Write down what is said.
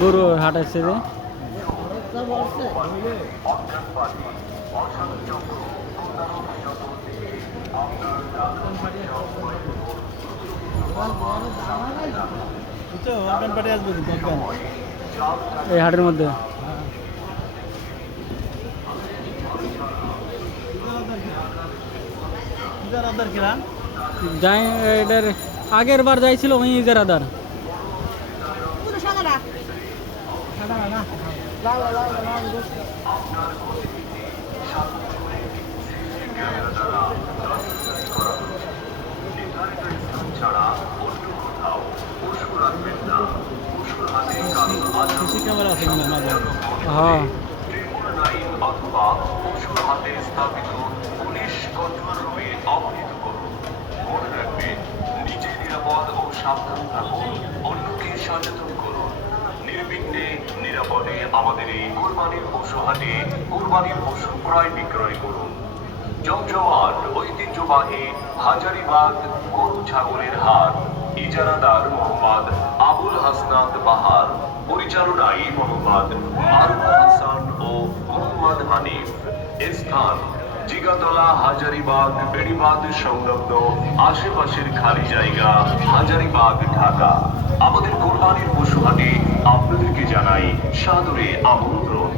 গরু হাটাচ্ছে যে এই হাটের মধ্যে যাই এটার আগের বার যাইছিল ওই ইজারাদার হ্যাঁ আইন ও সাবধান থাকুন অন্যকে সচেতন করুন নির্বিঘ্নে নিরাপদে আমাদের এই কোরবানির পশু হাটে কোরবানির পশু ক্রয় বিক্রয় করুন জমজমাট ঐতিহ্যবাহী হাজারিবাগ গরু ছাগলের হাট? ইজারাদার মোহাম্মদ আবুল হাসনাত বাহার, পরিচালনায় মোহাম্মদ মারুফ হাসান ও মোহাম্মদ হানিফ। স্থান জিগাতলা হাজারিবাগ বেড়িবাগ সংলগ্ন আশেপাশের খালি জায়গা হাজারিবাগ, ঢাকা। আমাদের কোরবানির পশু হাটে আপনাদেরকে জানাই সাদরে আমন্ত্রণ।